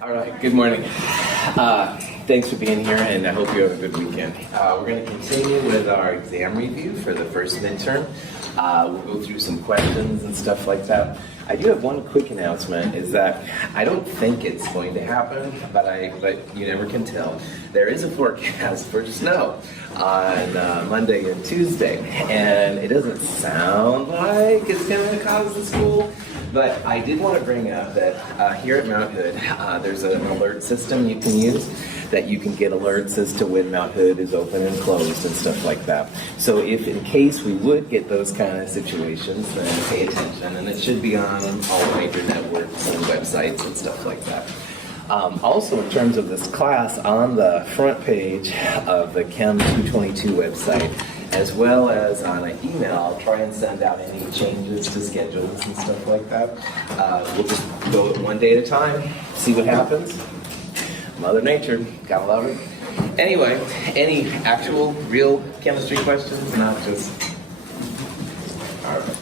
All right, good morning. Thanks for being here, and I hope you have a good weekend. We're going to continue with our exam review for the first midterm. We'll go through some questions and stuff like that. I do have one quick announcement, is that I don't think it's going to happen, but you never can tell. There is a forecast for snow on Monday and Tuesday, and it doesn't sound like it's going to cause the school. But I did want to bring up that here at Mount Hood, there's an alert system you can use that you can get alerts as to when Mount Hood is open and closed and stuff like that. So if in case we would get those kind of situations, then pay attention. And it should be on all the major networks and websites and stuff like that. Also, in terms of this class, on the front page of the Chem 222 website, as well as on an email, I'll try and send out any changes to schedules and stuff like that. We'll just go it one day at a time, see what happens. Mother Nature, gotta love it. Anyway, any actual, real chemistry questions? Not just... All right.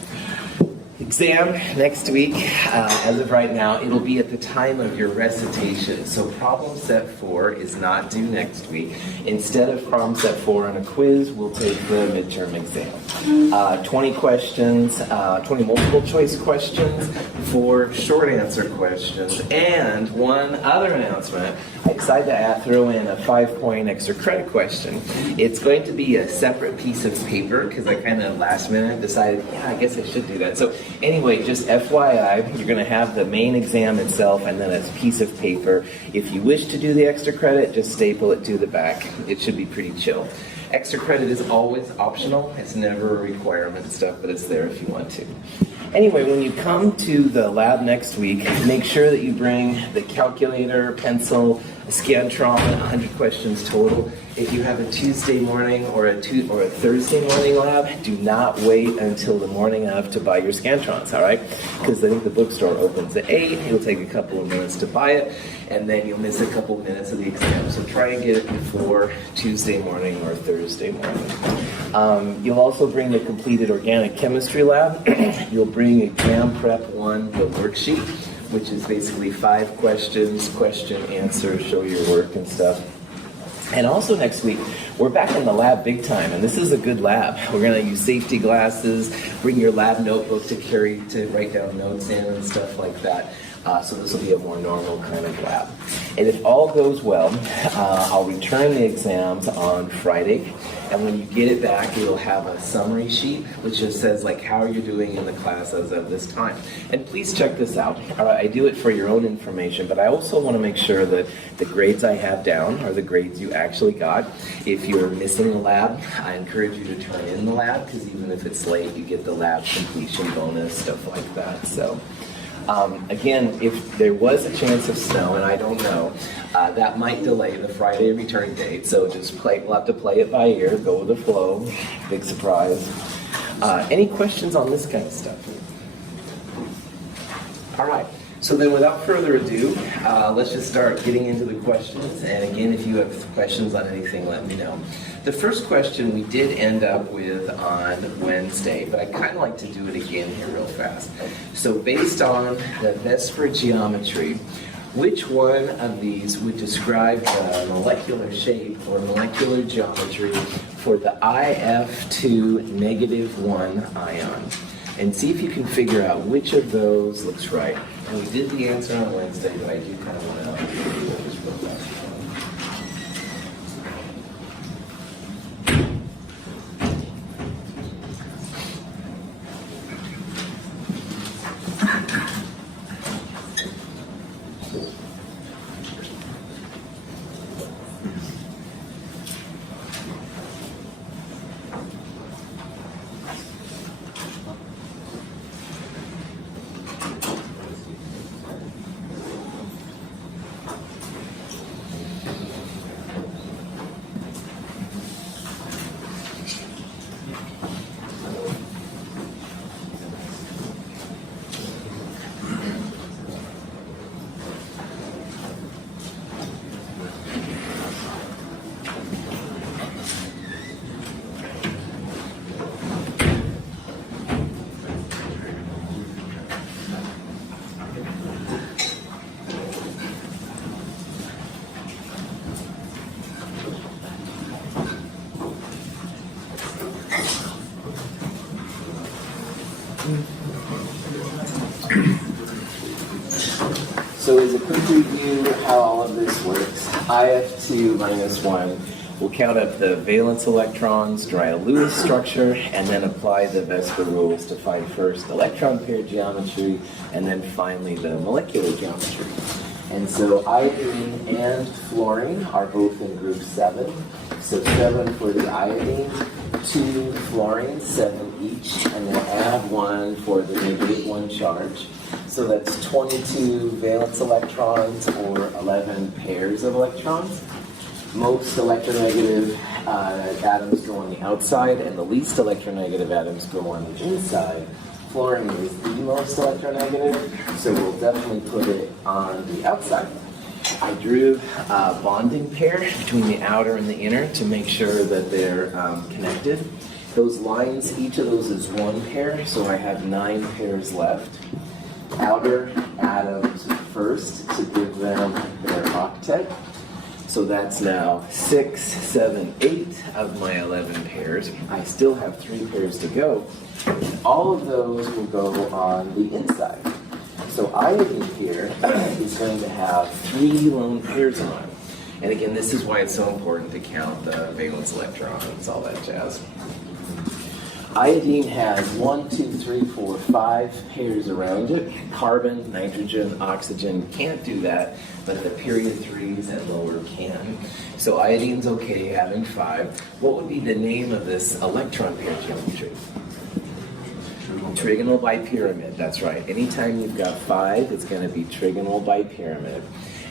Exam next week, as of right now, it'll be at the time of your recitation. So problem set 4 is not due next week. Instead of problem set 4 on a quiz, we'll take the midterm exam. 20 questions, 20 multiple choice questions, 4 short answer questions, and one other announcement. I decided to throw in a 5-point extra credit question. It's going to be a separate piece of paper because I kind of last minute decided, yeah, I guess I should do that. So anyway, just FYI, you're going to have the main exam itself and then a piece of paper. If you wish to do the extra credit, just staple it to the back. It should be pretty chill. Extra credit is always optional. It's never a requirement stuff, but it's there if you want to. Anyway, when you come to the lab next week, make sure that you bring the calculator, pencil, a Scantron, 100 questions total. If you have a Tuesday morning or a Thursday morning lab, do not wait until the morning of to buy your Scantrons, all right? Because I think the bookstore opens at 8. It'll take a couple of minutes to buy it, and then you'll miss a couple of minutes of the exam. So try and get it before Tuesday morning or Thursday morning. You'll also bring the completed organic chemistry lab. You'll bring exam prep 1, the worksheet, which is basically 5 questions, question, answer, show your work and stuff. And also next week, we're back in the lab big time, and this is a good lab. We're going to use safety glasses, bring your lab notebook to write down notes in and stuff like that. So this will be a more normal kind of lab. And if all goes well, I'll return the exams on Friday. And when you get it back, it'll have a summary sheet, which just says, like, how are you doing in the class as of this time? And please check this out. I do it for your own information, but I also want to make sure that the grades I have down are the grades you actually got. If you're missing the lab, I encourage you to turn in the lab, because even if it's late, you get the lab completion bonus, stuff like that. So. Again, if there was a chance of snow, and I don't know, that might delay the Friday return date. So just we'll have to play it by ear, go with the flow. Big surprise. Any questions on this kind of stuff? All right. So then without further ado, let's just start getting into the questions. And again, if you have questions on anything, let me know. The first question we did end up with on Wednesday, but I kind of like to do it again here real fast. So based on the Vesper geometry, which one of these would describe the molecular shape or molecular geometry for the IF2 -1 ion? And see if you can figure out which of those looks right. And we did the answer on Wednesday, but I do kind of want to do what was wrote down. quick review how all of this works. IF2 minus 1 will count up the valence electrons, draw a Lewis structure, and then apply the VSEPR rules to find first electron pair geometry, and then finally the molecular geometry. And so iodine and fluorine are both in group 7. So 7 for the iodine, 2 fluorine, 7 each, and then add 1 for the -1 charge. So that's 22 valence electrons or 11 pairs of electrons. Most electronegative atoms go on the outside, and the least electronegative atoms go on the inside. Fluorine is the most electronegative, so we'll definitely put it on the outside. I drew a bonding pair between the outer and the inner to make sure that they're connected. Those lines, each of those is 1 pair, so I have 9 pairs left. Outer atoms first to give them their octet. So that's now 6, 7, 8 of my 11 pairs. I still have 3 pairs to go. All of those will go on the inside. So iodine here is going to have 3 lone pairs on. And again, this is why it's so important to count the valence electrons, all that jazz. Iodine has 1, 2, 3, 4, 5 pairs around it. Carbon, nitrogen, oxygen can't do that, but the period 3s and lower can. So iodine's okay having 5. What would be the name of this electron pair geometry? Trigonal bipyramid, that's right. Anytime you've got 5, it's going to be trigonal bipyramid.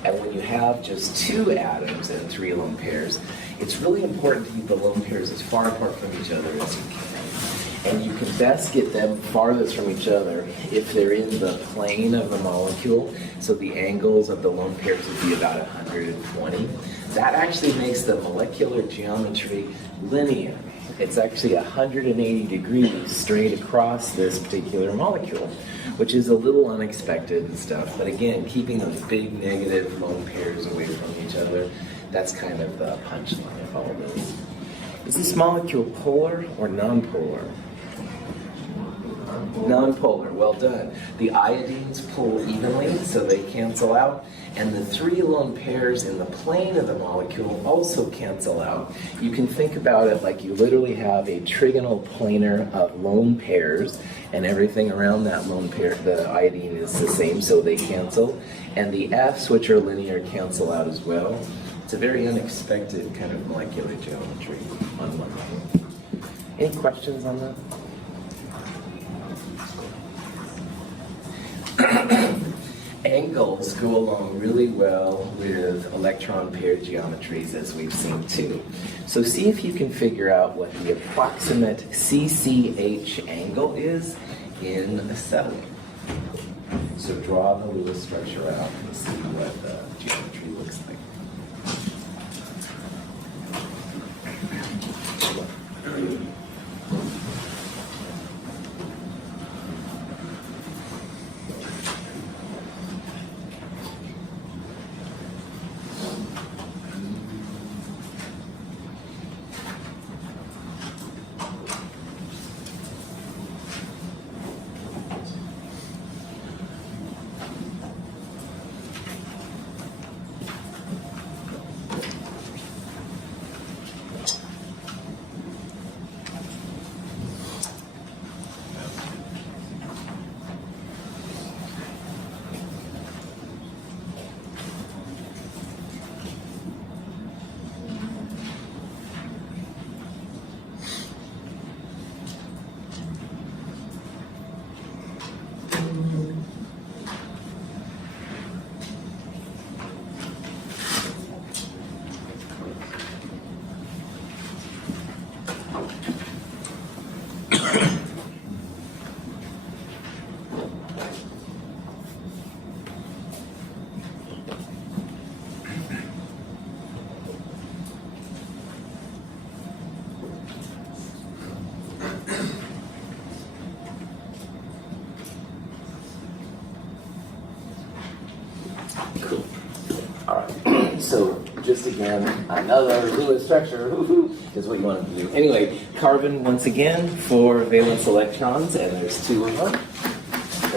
And when you have just 2 atoms and 3 lone pairs, it's really important to keep the lone pairs as far apart from each other as you can. And you can best get them farthest from each other if they're in the plane of the molecule. So the angles of the lone pairs would be about 120. That actually makes the molecular geometry linear. It's actually 180 degrees straight across this particular molecule, which is a little unexpected and stuff. But again, keeping those big negative lone pairs away from each other, that's kind of the punchline of all of this. Is this molecule polar or nonpolar? Nonpolar, well done. The iodines pull evenly, so they cancel out, and the 3 lone pairs in the plane of the molecule also cancel out. You can think about it like you literally have a trigonal planar of lone pairs, and everything around that lone pair, the iodine is the same, so they cancel, and the F's, which are linear, cancel out as well. It's a very unexpected kind of molecular geometry on one level. Any questions on that? Angles go along really well with electron pair geometries, as we've seen too. So see if you can figure out what the approximate CCH angle is in acetylene. So draw the Lewis structure out and see what the geometry looks like. Cool. All right. So just again, another Lewis structure is what you want to do. Anyway, carbon once again for valence electrons, and there's 2 of them.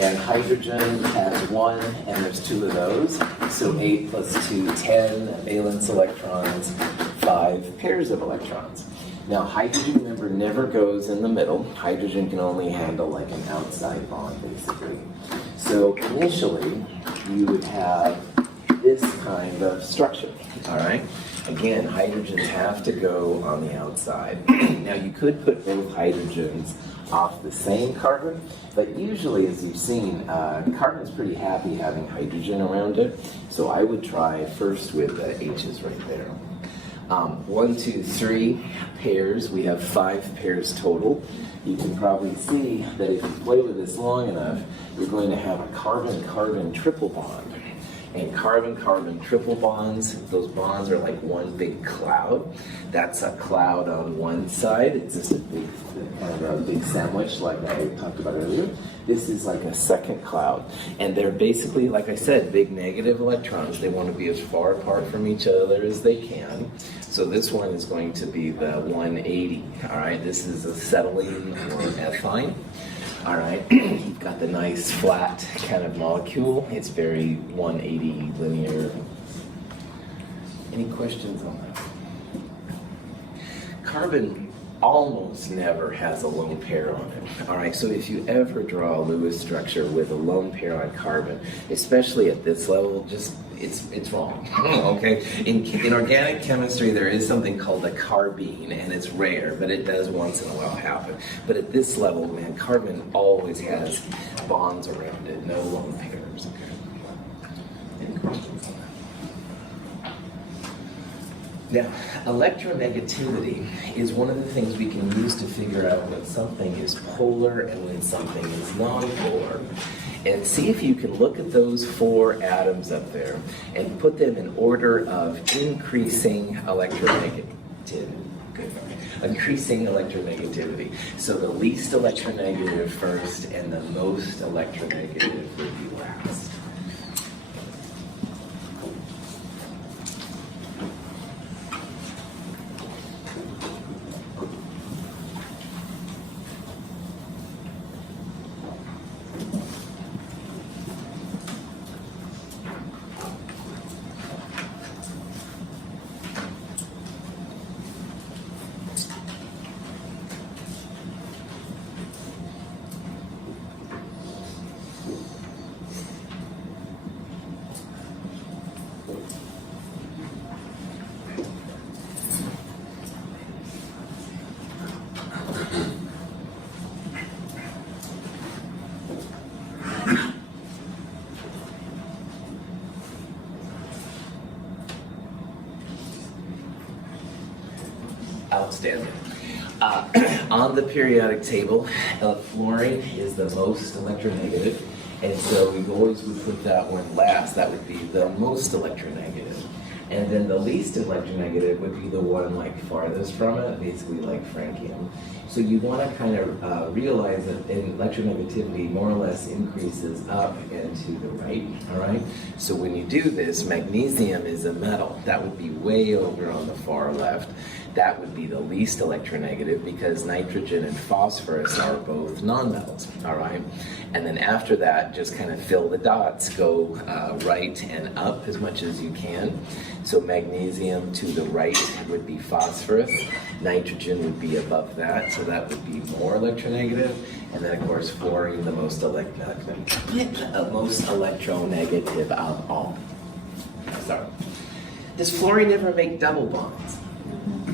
And hydrogen has 1, and there's 2 of those. So 8 plus 2, 10 valence electrons, 5 pairs of electrons. Now hydrogen, remember, never goes in the middle. Hydrogen can only handle like an outside bond, basically. So initially, you would have this kind of structure, all right? Again, hydrogens have to go on the outside. Now you could put both hydrogens off the same carbon, but usually, as you've seen, carbon's pretty happy having hydrogen around it. So I would try first with the H's right there. 1, 2, 3 pairs. We have 5 pairs total. You can probably see that if you play with this long enough, you're going to have a carbon-carbon triple bond. And carbon-carbon triple bonds, those bonds are like one big cloud. That's a cloud on one side. It's just a big, kind of a big sandwich like I talked about earlier. This is like a second cloud. And they're basically, like I said, big negative electrons. They want to be as far apart from each other as they can. So this one is going to be the 180. All right, this is acetylene or ethine. All right, you've got the nice flat kind of molecule. It's very 180 linear. Any questions on that? Carbon almost never has a lone pair on it. All right, so if you ever draw a Lewis structure with a lone pair on carbon, especially at this level, just it's wrong. Okay, in organic chemistry there is something called a carbene, and it's rare, but it does once in a while happen. But at this level, man, carbon always has bonds around it, no lone pairs. Okay. Any questions on that? Now, electronegativity is one of the things we can use to figure out when something is polar and when something is non-polar. And see if you can look at those 4 atoms up there and put them in order of increasing electronegativity. Increasing electronegativity. So the least electronegative first and the most electronegative would be last. Outstanding. On the periodic table, fluorine is the most electronegative, and so we always would put that one last. That would be the most electronegative. And then the least electronegative would be the one like farthest from it, basically like francium. So you want to kind of realize that electronegativity more or less increases up and to the right, all right? So when you do this, magnesium is a metal. That would be way over on the far left. That would be the least electronegative because nitrogen and phosphorus are both nonmetals, all right? And then after that, just kind of fill the dots, go right and up as much as you can. So magnesium to the right would be phosphorus. Nitrogen would be above that, so that would be more electronegative. And then, of course, fluorine, the most electronegative of all. Sorry. Does fluorine ever make double bonds?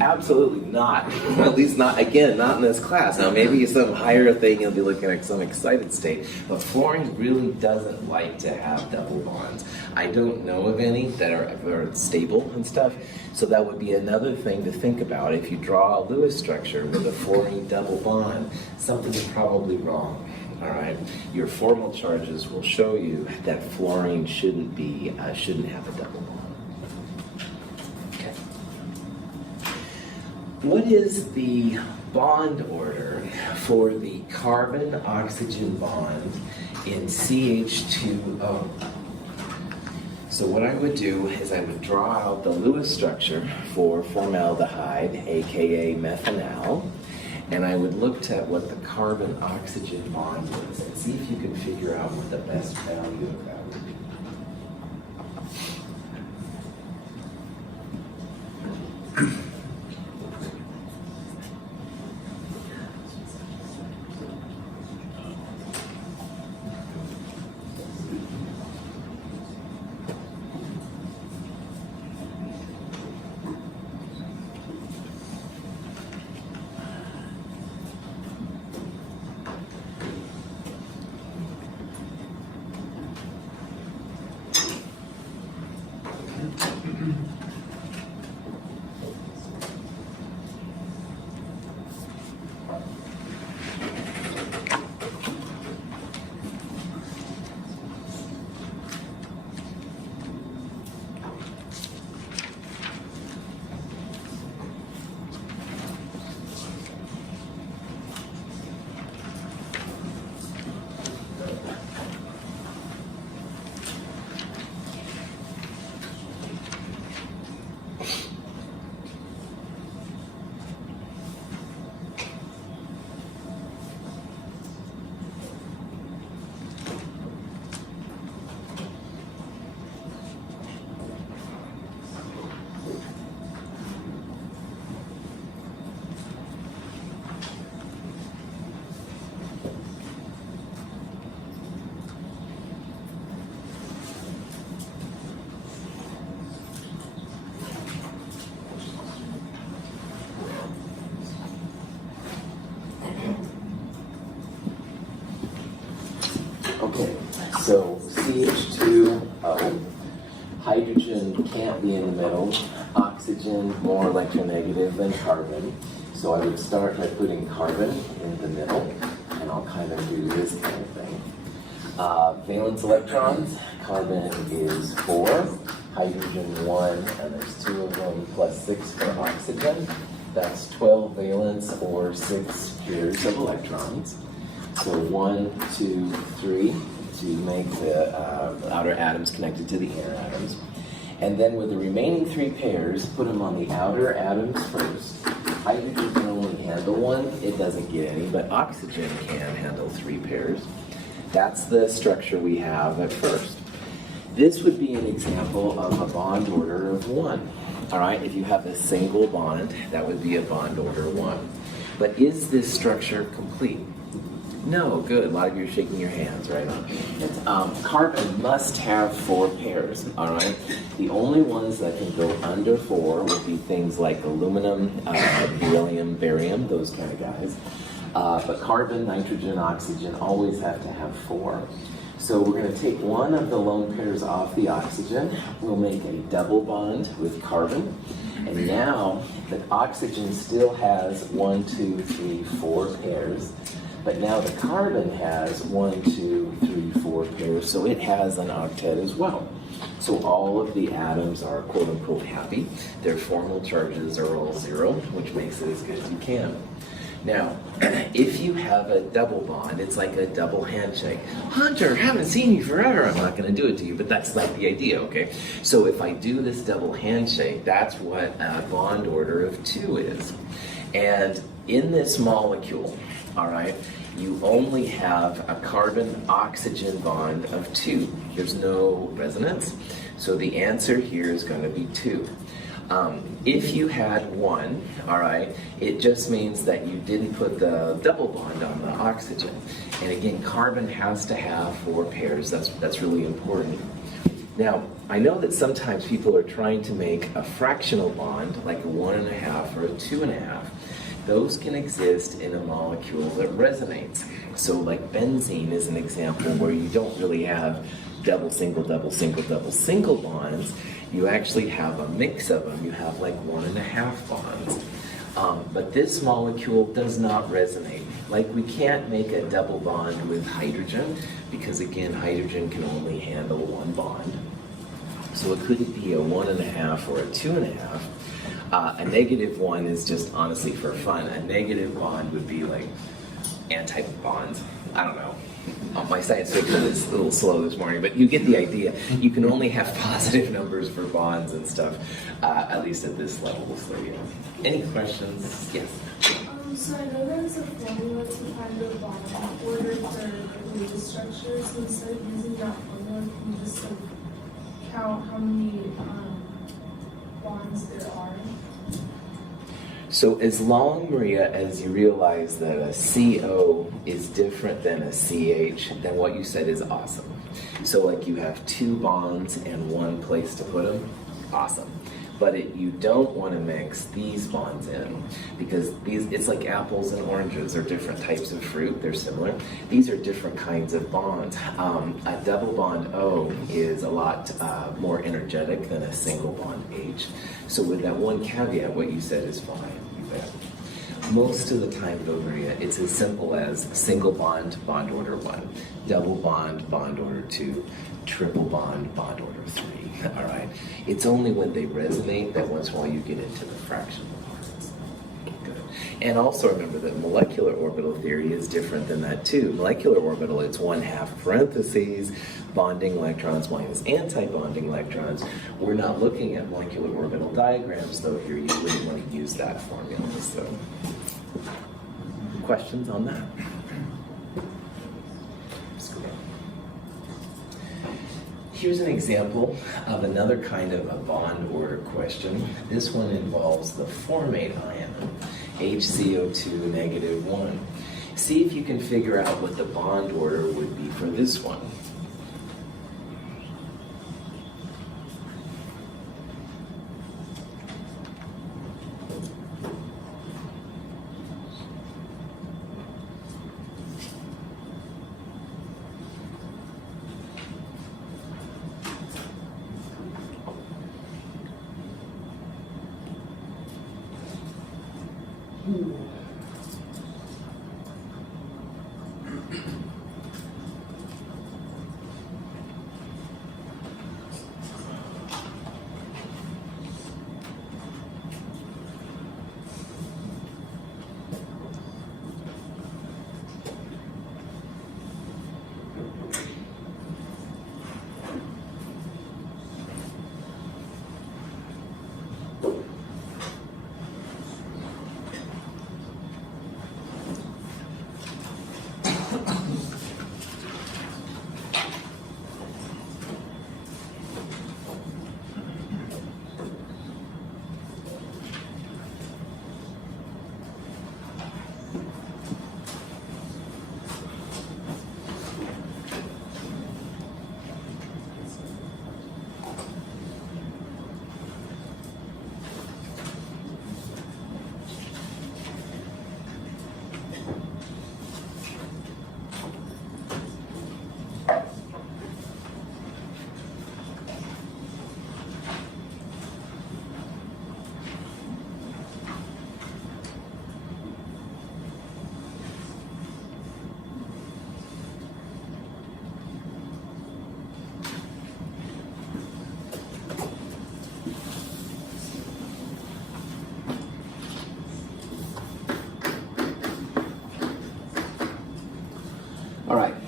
Absolutely not. At least not, again, not in this class. Now, maybe some higher thing you'll be looking at some excited state, but fluorine really doesn't like to have double bonds. I don't know of any that are stable and stuff, so that would be another thing to think about. If you draw a Lewis structure with a fluorine double bond, something is probably wrong. All right, your formal charges will show you that fluorine shouldn't have a double bond. What is the bond order for the carbon-oxygen bond in CH2O? So what I would do is I would draw out the Lewis structure for formaldehyde, aka methanol, And I would look at what the carbon-oxygen bond is and see if you can figure out what the best value of that would be. Okay, so CH2O, hydrogen can't be in the middle, oxygen more electronegative than carbon. So I would start by putting carbon in the middle, and I'll kind of do this kind of thing. Valence electrons, carbon is 4, hydrogen 1, and there's 2 of them plus 6 for oxygen. That's 12 valence or 6 pairs of electrons. So 1, 2, 3 to make the outer atoms connected to the inner atoms. And then with the remaining 3 pairs, put them on the outer atoms first. Hydrogen can only handle 1, it doesn't get any, but oxygen can handle 3 pairs. That's the structure we have at first. This would be an example of a bond order of 1. All right, if you have a single bond, that would be a bond order 1. But is this structure complete? No, good. A lot of you are shaking your hands right on. Carbon must have 4 pairs, all right? The only ones that can go under 4 would be things like aluminum, beryllium, barium, those kind of guys. But carbon, nitrogen, oxygen always have to have 4. So we're going to take one of the lone pairs off the oxygen. We'll make a double bond with carbon. And now the oxygen still has 1, 2, 3, 4 pairs. But now the carbon has 1, 2, 3, 4 pairs, so it has an octet as well. So all of the atoms are quote-unquote happy. Their formal charges are all 0, which makes it as good as you can. Now, if you have a double bond, it's like a double handshake. Hunter, haven't seen you forever. I'm not going to do it to you, but that's like the idea, okay? So if I do this double handshake, that's what a bond order of 2 is. And in this molecule, all right, you only have a carbon-oxygen bond of 2. There's no resonance, so the answer here is going to be 2. If you had 1, all right, it just means that you didn't put the double bond on the oxygen. And again, carbon has to have 4 pairs. That's really important. Now, I know that sometimes people are trying to make a fractional bond, like a 1.5 or a 2.5. Those can exist in a molecule that resonates. So like benzene is an example where you don't really have double, single, double, single, double, single bonds. You actually have a mix of them. You have like 1.5 bonds. But this molecule does not resonate. Like we can't make a double bond with hydrogen because again, hydrogen can only handle 1 bond. So it could be a 1.5 or a 2.5. A negative 1 is just honestly for fun. A negative bond would be like anti-bonds. I don't know. My science fiction is a little slow this morning, but you get the idea. You can only have positive numbers for bonds and stuff, at least at this level. So, yeah. Any questions? Yes? So I know there's a formula to find the bond order for Lewis structures, so instead of using that formula, can you just count how many bonds there are? So as long, Maria, as you realize that a CO is different than a CH, then what you said is awesome. So like you have 2 bonds and 1 place to put them, awesome. But you don't want to mix these bonds in, because it's like apples and oranges are different types of fruit, they're similar. These are different kinds of bonds. A double bond O is a lot more energetic than a single bond H. So with that one caveat, what you said is fine, you bet. Most of the time, though, Maria, it's as simple as single bond, bond order 1, double bond, bond order 2, triple bond, bond order 3. All right. It's only when they resonate that once in a while you get into the fractional bonds. Good. And also remember that molecular orbital theory is different than that too. Molecular orbital, it's 1/2 parentheses, bonding electrons minus anti-bonding electrons. We're not looking at molecular orbital diagrams though here. You wouldn't want to use that formula. So, questions on that? Here's an example of another kind of a bond order question. This one involves the formate ion, HCO2 -1. See if you can figure out what the bond order would be for this one.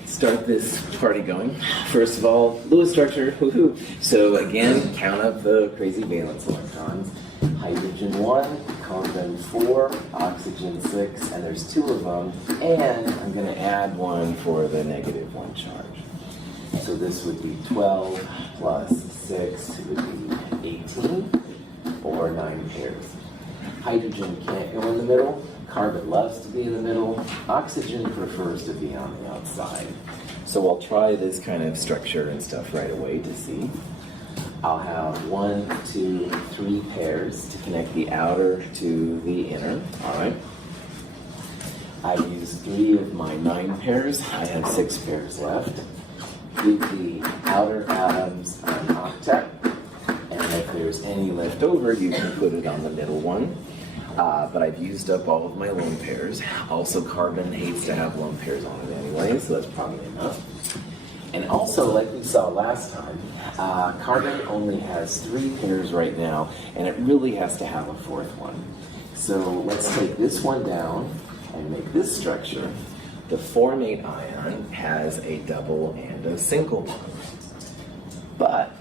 Start this party going. First of all, Lewis structure, woohoo. So again, count up the crazy valence electrons. Hydrogen 1, carbon 4, oxygen 6, and there's 2 of them. And I'm going to add 1 for the -1 charge. So this would be 12 plus 6 would be 18, or 9 pairs. Hydrogen can't go in the middle. Carbon loves to be in the middle. Oxygen prefers to be on the outside. So I'll try this kind of structure and stuff right away to see. I'll have 1, 2, 3 pairs to connect the outer to the inner. All right. I've used 3 of my 9 pairs. I have 6 pairs left. Keep the outer atoms an octet. And if there's any left over, you can put it on the middle one. But I've used up all of my lone pairs. Also, carbon hates to have lone pairs on it anyway, so that's probably enough. And also, like we saw last time, carbon only has 3 pairs right now, and it really has to have a 4th one. So let's take this one down and make this structure. The formate ion has a double and a single bond. But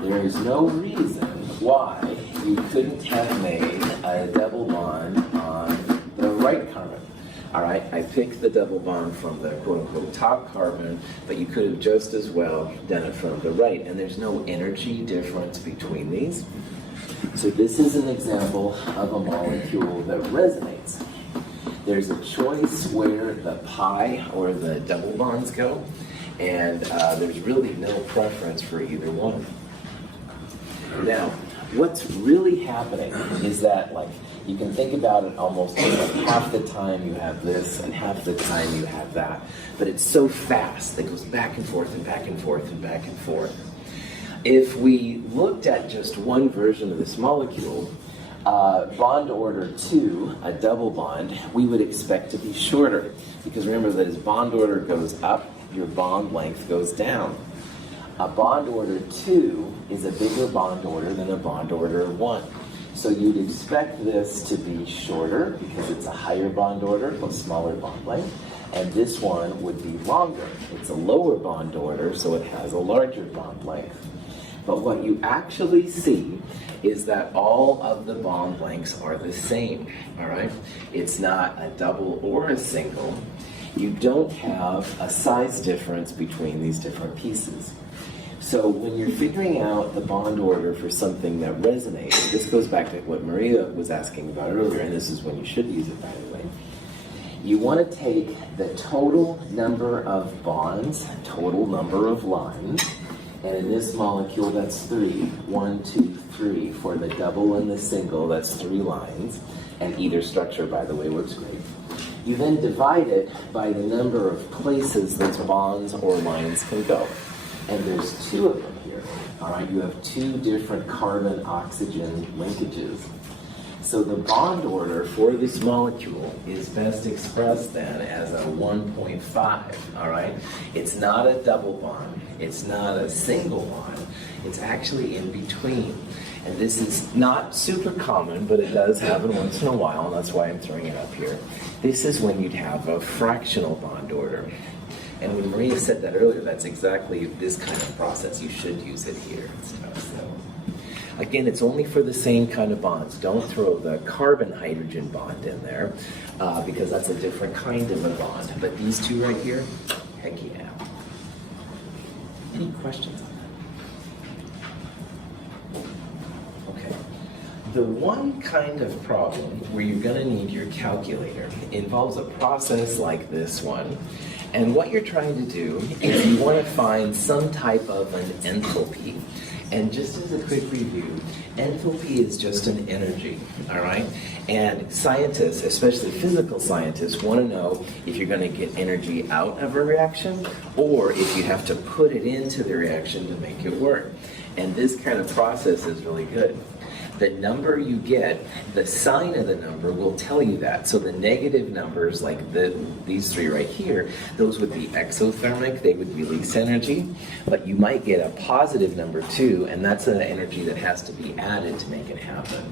there is no reason why you couldn't have made a double bond on the right carbon. All right, I picked the double bond from the quote-unquote top carbon, but you could have just as well done it from the right, and there's no energy difference between these. So this is an example of a molecule that resonates. There's a choice where the pi or the double bonds go, and there's really no preference for either one. Now, what's really happening is that, like, you can think about it almost like half the time you have this and half the time you have that. But it's so fast, it goes back and forth and back and forth and back and forth. If we looked at just one version of this molecule, bond order 2, a double bond, we would expect to be shorter. Because remember that as bond order goes up, your bond length goes down. A bond order 2 is a bigger bond order than a bond order 1. So you'd expect this to be shorter because it's a higher bond order, a smaller bond length. And this one would be longer. It's a lower bond order, so it has a larger bond length. But what you actually see is that all of the bond lengths are the same, all right? It's not a double or a single. You don't have a size difference between these different pieces. So when you're figuring out the bond order for something that resonates, this goes back to what Maria was asking about earlier, and this is when you should use it, by the way. You want to take the total number of bonds, total number of lines, and in this molecule, that's 3. 1, 2, 3. For the double and the single, that's 3 lines. And either structure, by the way, works great. You then divide it by the number of places those bonds or lines can go. And there's 2 of them here. All right, you have 2 different carbon-oxygen linkages. So the bond order for this molecule is best expressed then as a 1.5, all right? It's not a double bond. It's not a single bond. It's actually in between. And this is not super common, but it does happen once in a while, and that's why I'm throwing it up here. This is when you'd have a fractional bond order. And when Maria said that earlier, that's exactly this kind of process. You should use it here. Again, it's only for the same kind of bonds. Don't throw the carbon-hydrogen bond in there because that's a different kind of a bond. But these 2 right here, heck yeah. Any questions on that? Okay. The one kind of problem where you're going to need your calculator involves a process like this one. And what you're trying to do is you want to find some type of an enthalpy. And just as a quick review, enthalpy is just an energy, all right? And scientists, especially physical scientists, want to know if you're going to get energy out of a reaction or if you have to put it into the reaction to make it work. And this kind of process is really good. The number you get, the sign of the number will tell you that. So the negative numbers, like these 3 right here, those would be exothermic, they would release energy, but you might get a positive number too, and that's an energy that has to be added to make it happen.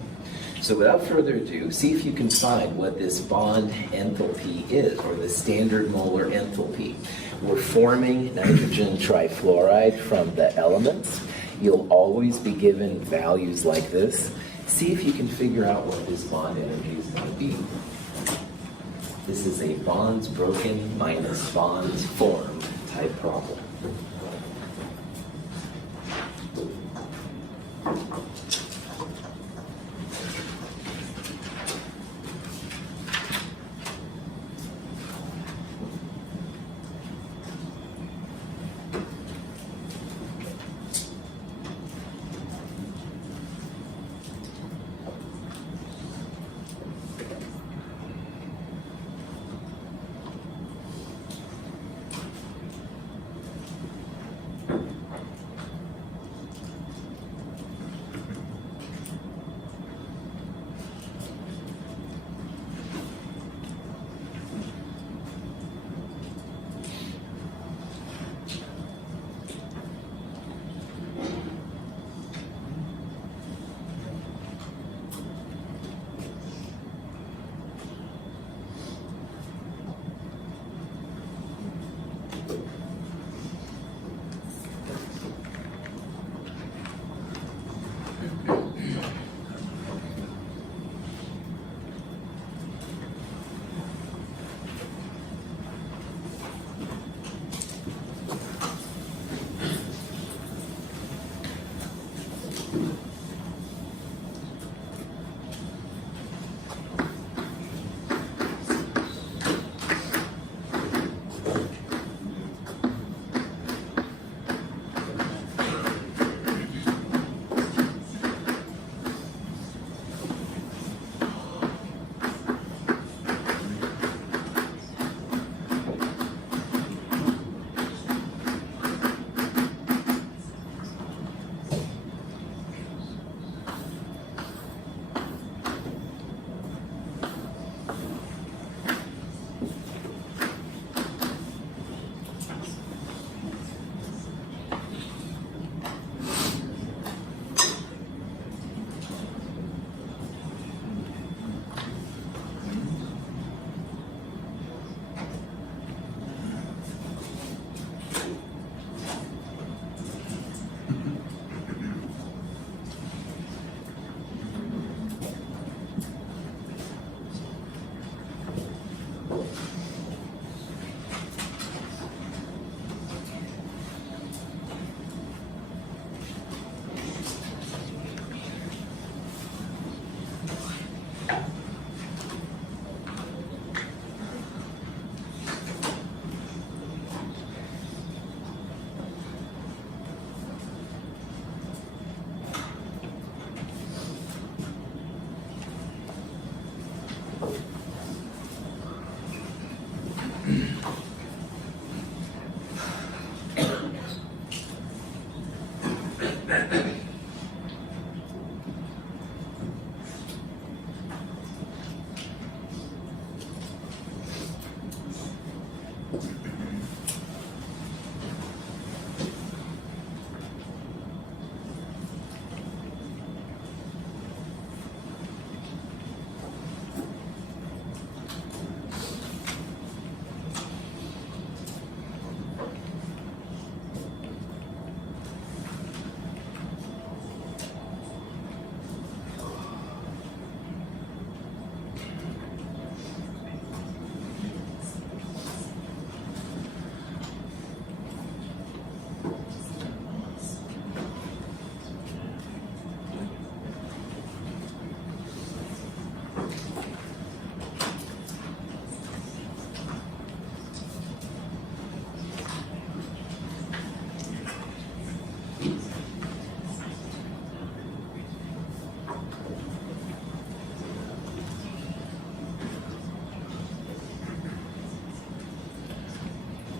So without further ado, see if you can find what this bond enthalpy is, or the standard molar enthalpy. We're forming nitrogen trifluoride from the elements. You'll always be given values like this. See if you can figure out what this bond energy is going to be. This is a bonds broken minus bonds formed type problem.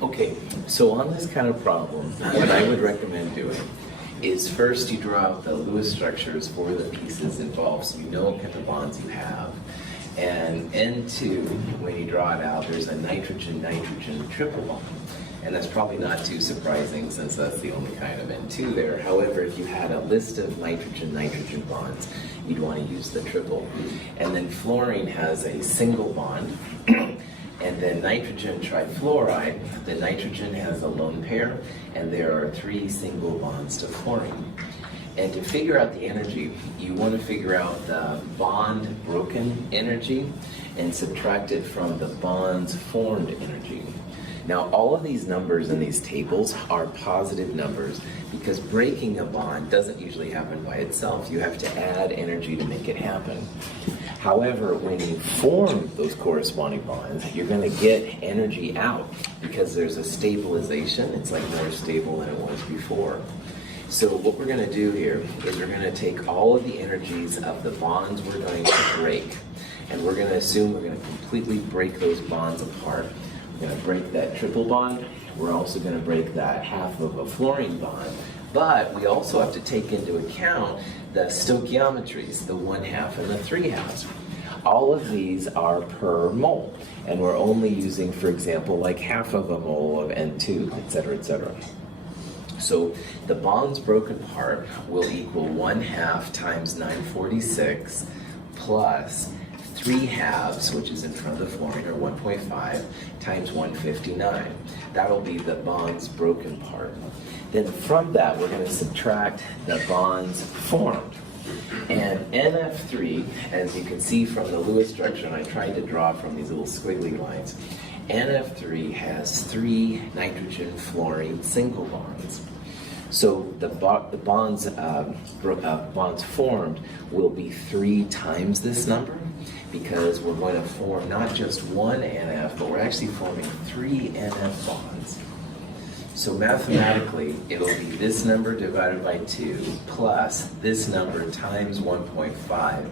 Okay, so on this kind of problem, what I would recommend doing is first you draw out the Lewis structures for the pieces involved so you know what kind of bonds you have. And N2, when you draw it out, there's a nitrogen-nitrogen triple bond. And that's probably not too surprising since that's the only kind of N2 there. However, if you had a list of nitrogen-nitrogen bonds, you'd want to use the triple. And then fluorine has a single bond. And then nitrogen trifluoride, the nitrogen has a lone pair, and there are 3 single bonds to fluorine. And to figure out the energy, you want to figure out the bond broken energy and subtract it from the bonds formed energy. Now, all of these numbers in these tables are positive numbers because breaking a bond doesn't usually happen by itself. You have to add energy to make it happen. However, when you form those corresponding bonds, you're going to get energy out because there's a stabilization. It's like more stable than it was before. So what we're going to do here is we're going to take all of the energies of the bonds we're going to break, and we're going to assume we're going to completely break those bonds apart. We're going to break that triple bond. We're also going to break that half of a fluorine bond. But we also have to take into account the stoichiometries, the 1/2 and the 3/2. All of these are per mole, and we're only using, for example, like half of a mole of N2, et cetera, et cetera. So the bonds broken apart will equal 1/2 times 946 plus 3/2, which is in front of the fluorine, or 1.5, times 159. That'll be the bonds broken part. Then from that, we're going to subtract the bonds formed. And NF3, as you can see from the Lewis structure, and I tried to draw from these little squiggly lines, NF3 has 3 nitrogen fluorine single bonds. So the bonds formed will be 3 times this number, because we're going to form not just one NF, but we're actually forming 3 NF bonds. So mathematically, it'll be this number divided by 2 plus this number times 1.5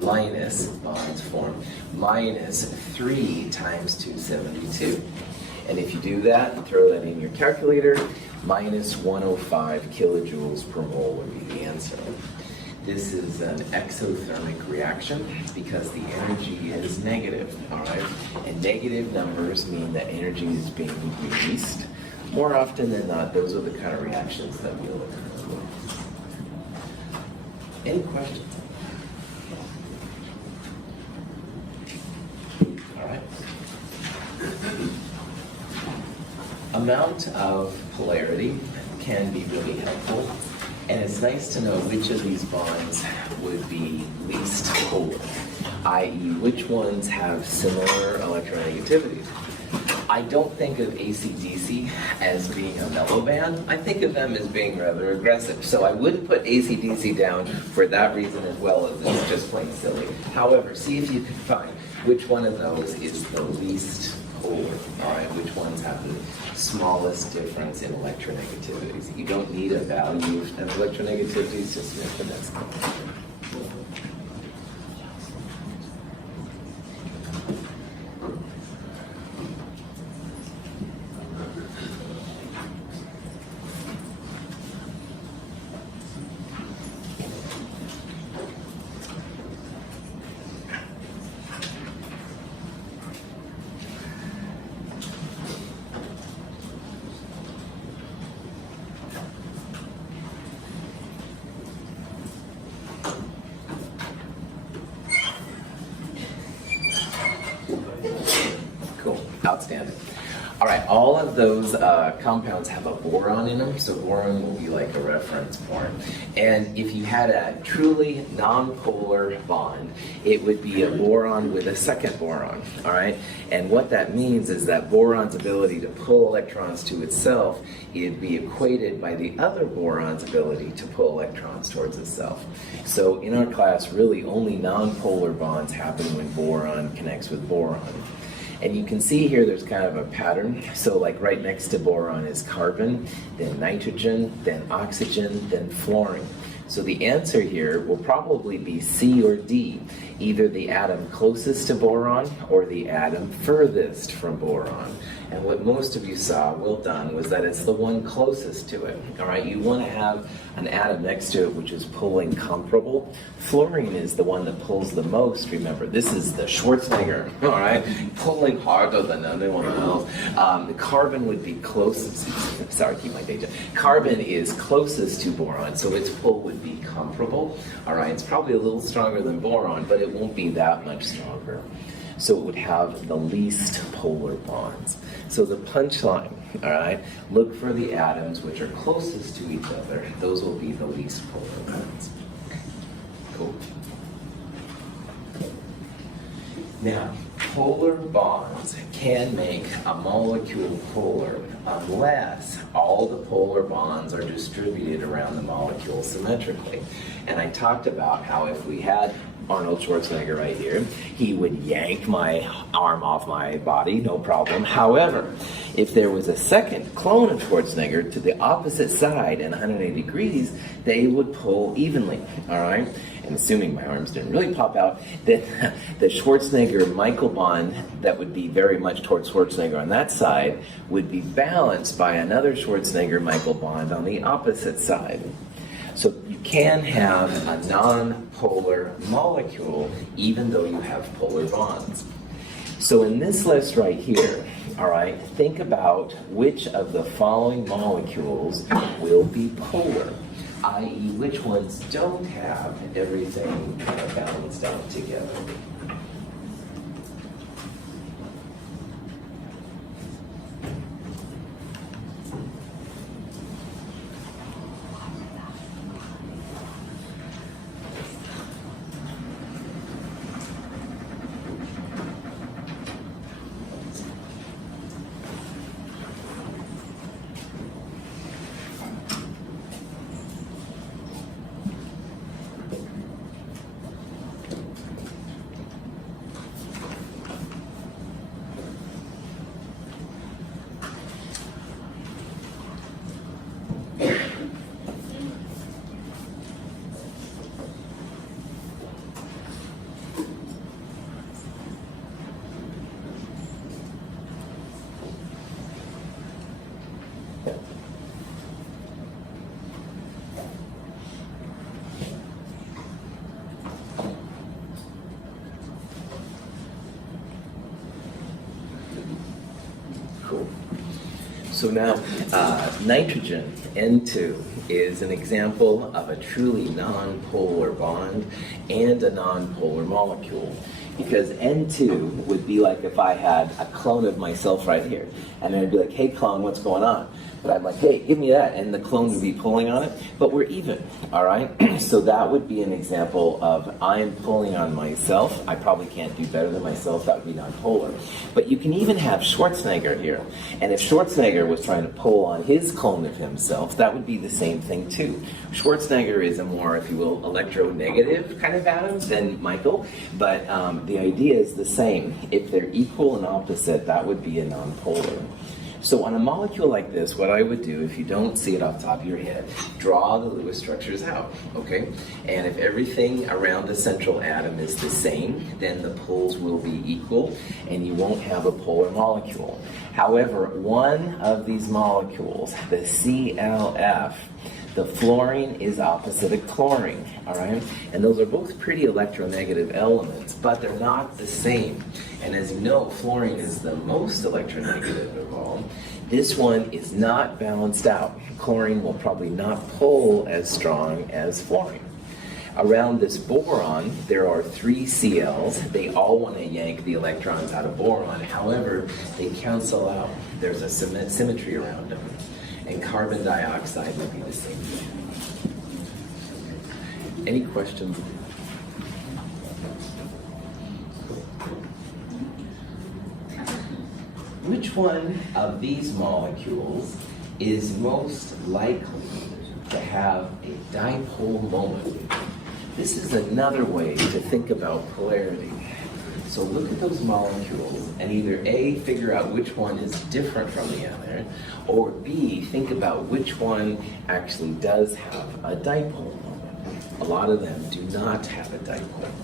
minus bonds formed minus 3 times 272. And if you do that and throw that in your calculator, minus 105 kilojoules per mole would be the answer. This is an exothermic reaction because the energy is negative, all right? And negative numbers mean that energy is being released. More often than not, those are the kind of reactions that we'll occur. Any questions? All right. Amount of polarity can be really helpful, and it's nice to know which of these bonds would be least polar, i.e. which ones have similar electronegativities. I don't think of AC/DC as being a mellow band. I think of them as being rather aggressive. So I wouldn't put AC/DC down for that reason as well as it's just plain silly. However, see if you can find which one of those is the least polar. All right, which ones have the smallest difference in electronegativities. You don't need a value of electronegativities, just mention that's outstanding. All right, all of those compounds have a boron in them, so boron will be like a reference point. And if you had a truly nonpolar bond, it would be a boron with a second boron, all right? And what that means is that boron's ability to pull electrons to itself would be equated by the other boron's ability to pull electrons towards itself. So in our class, really only nonpolar bonds happen when boron connects with boron. And you can see here there's kind of a pattern. So like right next to boron is carbon, then nitrogen, then oxygen, then fluorine. So the answer here will probably be C or D, either the atom closest to boron or the atom furthest from boron. And what most of you saw, well done, was that it's the one closest to it. All right, you want to have an atom next to it which is pulling comparable. Fluorine is the one that pulls the most. Remember, this is the Schwarzenegger, all right, pulling harder than anyone else. The carbon would be closest. Sorry, keep my data. Carbon is closest to boron, so its pull would be comparable. All right, it's probably a little stronger than boron, but it won't be that much stronger. So it would have the least polar bonds. So the punchline, all right, look for the atoms which are closest to each other. Those will be the least polar bonds. Cool. Now, polar bonds can make a molecule polar unless all the polar bonds are distributed around the molecule symmetrically. And I talked about how if we had Arnold Schwarzenegger right here, he would yank my arm off my body, no problem. However, if there was a second clone of Schwarzenegger to the opposite side in 180 degrees, they would pull evenly, all right? And assuming my arms didn't really pop out, then the Schwarzenegger-Michael bond that would be very much towards Schwarzenegger on that side would be balanced by another Schwarzenegger-Michael bond on the opposite side. So you can have a non-polar molecule even though you have polar bonds. So in this list right here, all right, think about which of the following molecules will be polar, i.e. which ones don't have everything balanced out together. So now, nitrogen, N2, is an example of a truly non-polar bond and a non-polar molecule. Because N2 would be like if I had a clone of myself right here. And then I'd be like, hey clone, what's going on? But I'm like, hey, give me that. And the clone would be pulling on it. But we're even, all right? So that would be an example of I'm pulling on myself. I probably can't do better than myself. That would be non-polar. But you can even have Schwarzenegger here. And if Schwarzenegger was trying to pull on his clone of himself, that would be the same thing too. Schwarzenegger is a more, if you will, electronegative kind of atom than Michael. But the idea is the same. If they're equal and opposite, that would be a non-polar. So on a molecule like this, what I would do, if you don't see it off the top of your head, draw the Lewis structures out, okay? And if everything around the central atom is the same, then the poles will be equal, and you won't have a polar molecule. However, one of these molecules, the CLF, the fluorine is opposite of chlorine, all right? And those are both pretty electronegative elements, but they're not the same. And as you know, fluorine is the most electronegative of all. This one is not balanced out. Chlorine will probably not pull as strong as fluorine. Around this boron, there are 3 Cl's. They all want to yank the electrons out of boron. However, they cancel out. There's a symmetry around them. And carbon dioxide would be the same thing. Any questions? Which one of these molecules is most likely to have a dipole moment? This is another way to think about polarity. So look at those molecules and either A, figure out which one is different from the other, or B, think about which one actually does have a dipole moment. A lot of them do not have a dipole moment.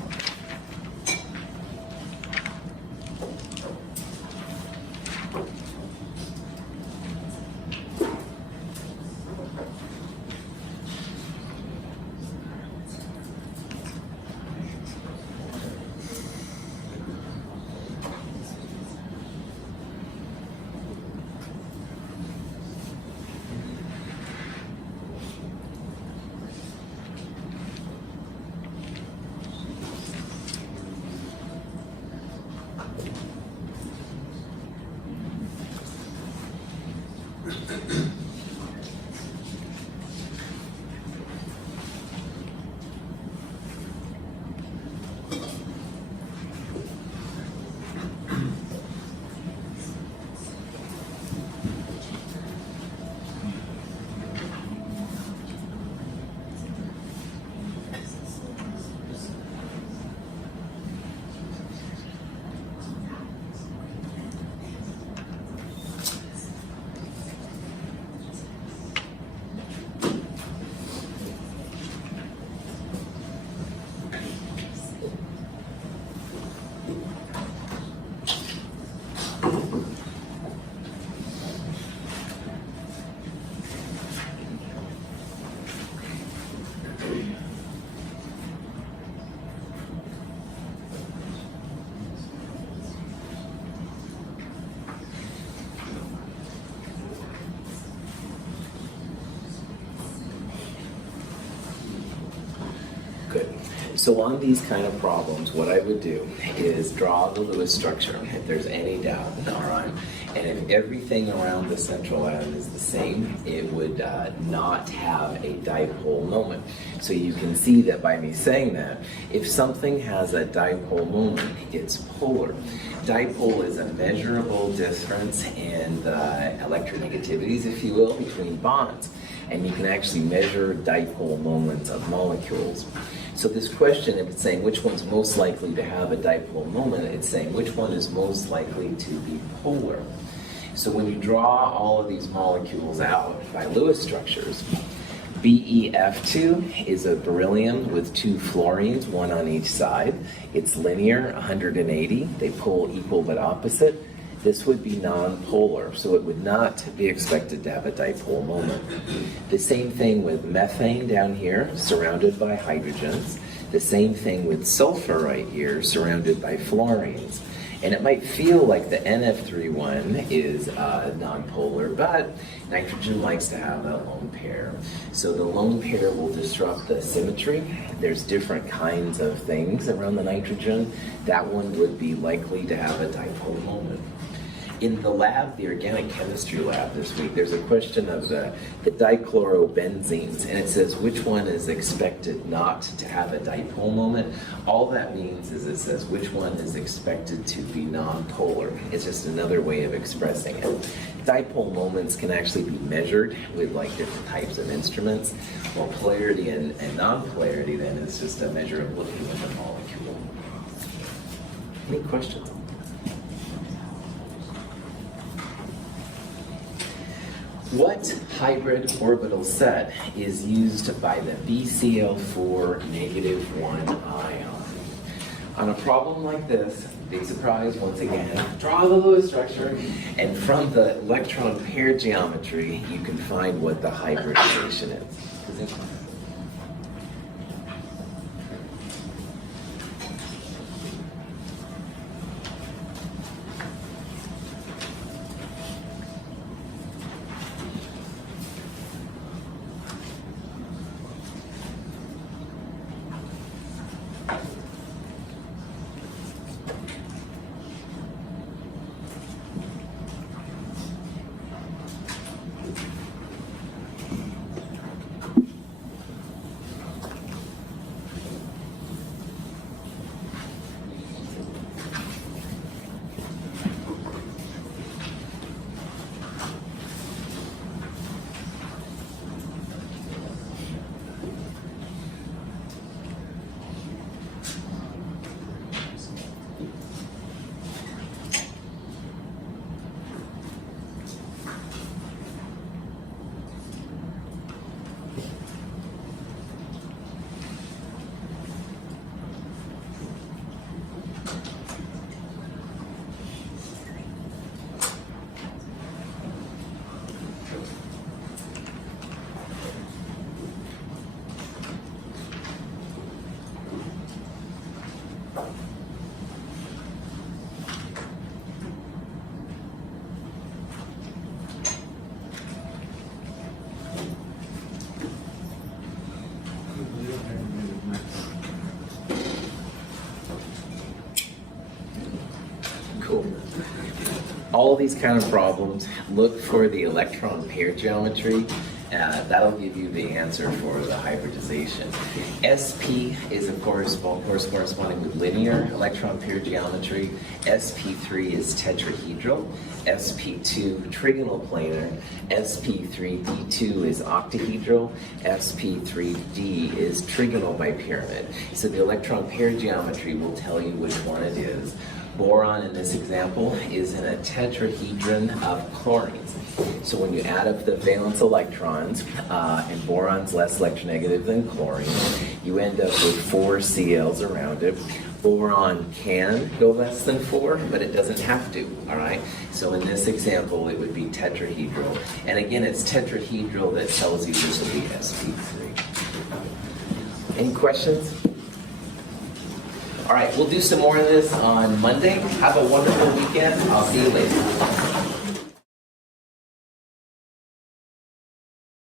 Good. So on these kind of problems, what I would do is draw the Lewis structure, if there's any doubt, all right? And if everything around the central atom is the same, it would not have a dipole moment. So you can see that by me saying that, if something has a dipole moment, it's polar. Dipole is a measurable difference in the electronegativities, if you will, between bonds. And you can actually measure dipole moments of molecules. So this question, if it's saying which one's most likely to have a dipole moment, it's saying which one is most likely to be polar. So when you draw all of these molecules out by Lewis structures, BeF2 is a beryllium with 2 fluorines, one on each side. It's linear, 180. They pull equal but opposite. This would be non-polar, so it would not be expected to have a dipole moment. The same thing with methane down here, surrounded by hydrogens. The same thing with sulfur right here, surrounded by fluorines. And it might feel like the NF3 one is non-polar, but nitrogen likes to have a lone pair. So the lone pair will disrupt the symmetry. There's different kinds of things around the nitrogen. That one would be likely to have a dipole moment. In the lab, the organic chemistry lab this week, there's a question of the dichlorobenzenes, and it says which one is expected not to have a dipole moment. All that means is it says which one is expected to be non-polar. It's just another way of expressing it. Dipole moments can actually be measured with like different types of instruments, while polarity and non-polarity then is just a measure of looking at the molecule. Any questions? What hybrid orbital set is used by the BCl4 -1 ion? On a problem like this, big surprise once again, draw the Lewis structure, and from the electron pair geometry, you can find what the hybridization is. Cool. All these kind of problems, look for the electron pair geometry. That'll give you the answer for the hybridization. SP is of course corresponding with linear electron pair geometry. SP3 is tetrahedral. SP2 trigonal planar. SP3D2 is octahedral. SP3D is trigonal bipyramid. So the electron pair geometry will tell you which one it is. Boron in this example is in a tetrahedron of chlorines. So when you add up the valence electrons, and boron's less electronegative than chlorine, you end up with 4 Cls around it. Boron can go less than 4, but it doesn't have to, all right? So in this example, it would be tetrahedral. And again, it's tetrahedral that tells you this will be sp3. Any questions? All right, we'll do some more of this on Monday. Have a wonderful weekend. I'll see you later.